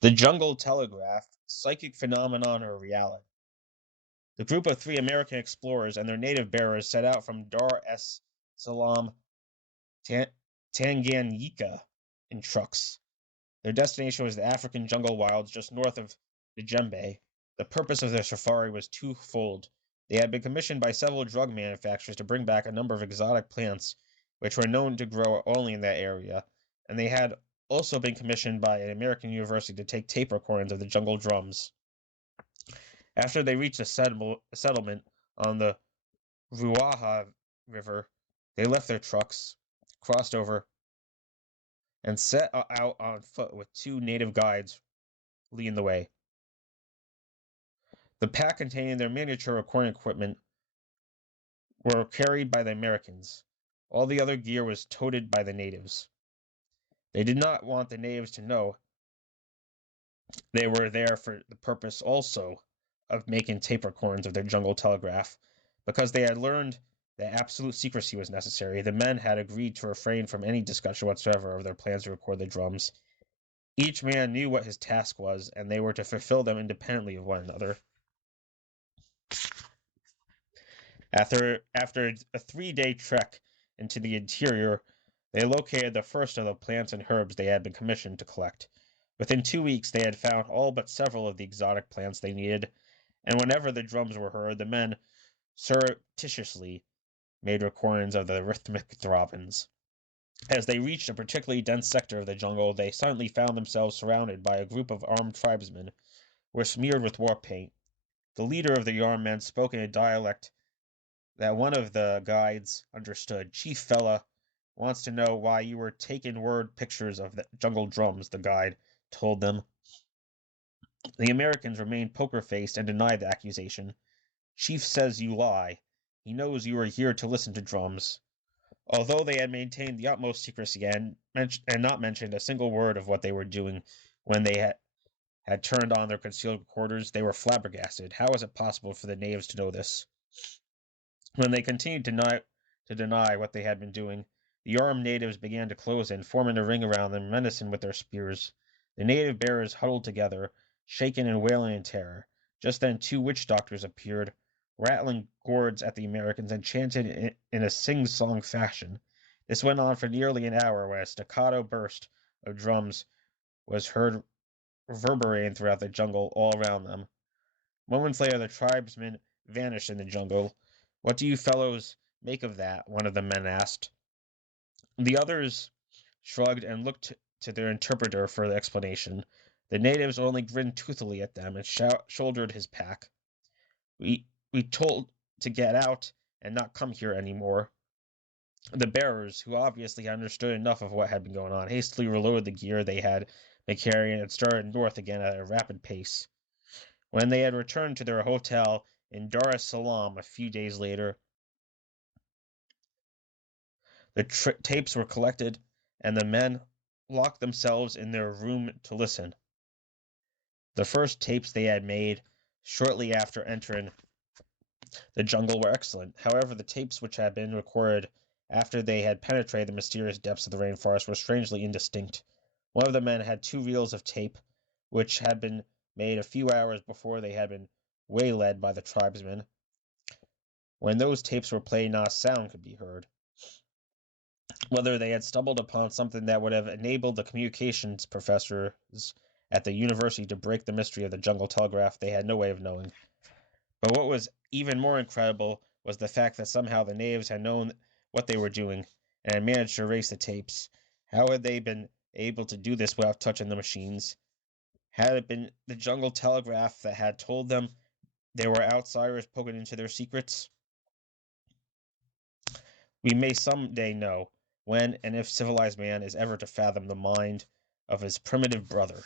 The Jungle Telegraph, Psychic Phenomenon or Reality. The group of 3 American explorers and their native bearers set out from Dar es Salaam, Tanganyika, in trucks. Their destination was the African jungle wilds just north of Djembe. The purpose of their safari was twofold. They had been commissioned by several drug manufacturers to bring back a number of exotic plants which were known to grow only in that area, and they had also been commissioned by an American university to take tape recordings of the jungle drums. After they reached a settlement on the Ruaha River, they left their trucks, crossed over, and set out on foot with 2 native guides leading the way. The pack containing their miniature recording equipment were carried by the Americans. All the other gear was toted by the natives. They did not want the natives to know they were there for the purpose also of making tape recordings of their jungle telegraph. Because they had learned that absolute secrecy was necessary, the men had agreed to refrain from any discussion whatsoever of their plans to record the drums. Each man knew what his task was, and they were to fulfill them independently of one another. After a 3-day trek into the interior, they located the first of the plants and herbs they had been commissioned to collect. Within 2 weeks, they had found all but several of the exotic plants they needed, and whenever the drums were heard, the men surreptitiously made recordings of the rhythmic throbbings. As they reached a particularly dense sector of the jungle, they suddenly found themselves surrounded by a group of armed tribesmen who were smeared with war paint. The leader of the armed men spoke in a dialect that one of the guides understood. "Chief fella wants to know why you were taking word pictures of the jungle drums," the guide told them. The Americans remained poker-faced and denied the accusation. "Chief says you lie. He knows you are here to listen to drums." Although they had maintained the utmost secrecy and not mentioned a single word of what they were doing when they had turned on their concealed recorders, they were flabbergasted. How was it possible for the natives to know this? When they continued to deny what they had been doing, the armed natives began to close in, forming a ring around them, menacing with their spears. The native bearers huddled together, shaking and wailing in terror. Just then 2 witch-doctors appeared, rattling gourds at the Americans, and chanted in a sing-song fashion. This went on for nearly an hour, when a staccato burst of drums was heard reverberating throughout the jungle all around them. Moments later, the tribesmen vanished in the jungle. "What do you fellows make of that?" one of the men asked. The others shrugged and looked to their interpreter for the explanation. The natives only grinned toothily at them and shouldered his pack. We told to get out and not come here anymore." The bearers, who obviously understood enough of what had been going on, hastily reloaded the gear they had been carrying and started north again at a rapid pace. When they had returned to their hotel in Dar es Salaam a few days later, the tapes were collected, and the men locked themselves in their room to listen. The first tapes they had made shortly after entering the jungle were excellent. However, the tapes which had been recorded after they had penetrated the mysterious depths of the rainforest were strangely indistinct. One of the men had 2 reels of tape, which had been made a few hours before they had been waylaid by the tribesmen. When those tapes were played, not a sound could be heard. Whether they had stumbled upon something that would have enabled the communications professors at the university to break the mystery of the jungle telegraph, they had no way of knowing. But what was even more incredible was the fact that somehow the natives had known what they were doing and had managed to erase the tapes. How had they been able to do this without touching the machines? Had it been the jungle telegraph that had told them there were outsiders poking into their secrets? We may some day know, when and if civilized man is ever to fathom the mind of his primitive brother.